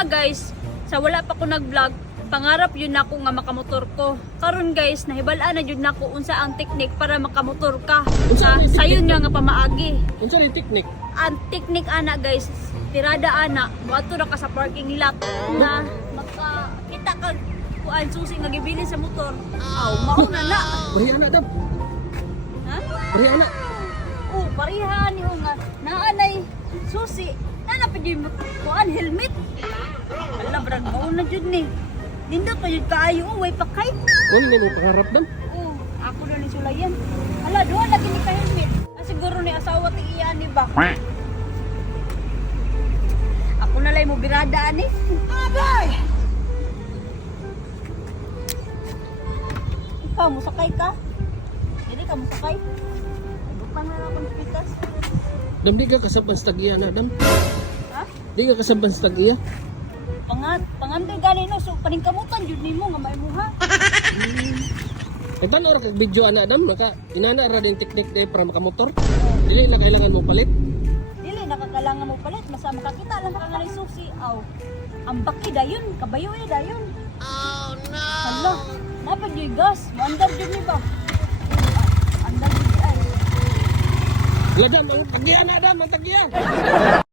Una guys, sa wala pa ko nag-vlog, pangarap yun ako nga makamotor ko. Karon guys, nahibal-an na yun ako unsa ang teknik para makamotor ka. Unsa Nga ang sayon teknik? nga pamaagi. Unsa rin teknik? Ang teknik ana guys, tirada ana, buhato na ka sa parking lot na makakita ka kuan susi nga gibili sa motor. Aw, mao na na. Bariya na dam. Ha? Bariya na. Oh, parihan ni nga naanay susi. Nanapid yung kuan helmet. Ala brad mao na jud ni. Nindot pa jud kaayo way pakay. Ano mo pangarap dam? Oh, ako na ni sulayan. Ala, duha lagi ni ka helmet. Siguro ni asawa ti iya ni ba? Ako na lay mo birada ani. Agay! Ikaw, musakay ka? Hindi ka musakay? Butang na akong pitas. Dam di ka kasaban sa tag-iya na dam. Ha? Di ka kasaban sa tag-iya. Pangandoy gani no, so paningkamutan jud nimo nga may muha. Ay tanong ra kag video ana dam maka inana ra din teknik day para makamotor. Dili na kailangan mo palit. Dili nakakalangan mo palit, masama makakita lang ka nga susi. Aw. Ang baki dayon, kabayo dayon. Oh no. Hala, napad yung gas, mandar jud ni ba? Andar jud ay. Ladam ang tag-iya na dam ang tag-iya.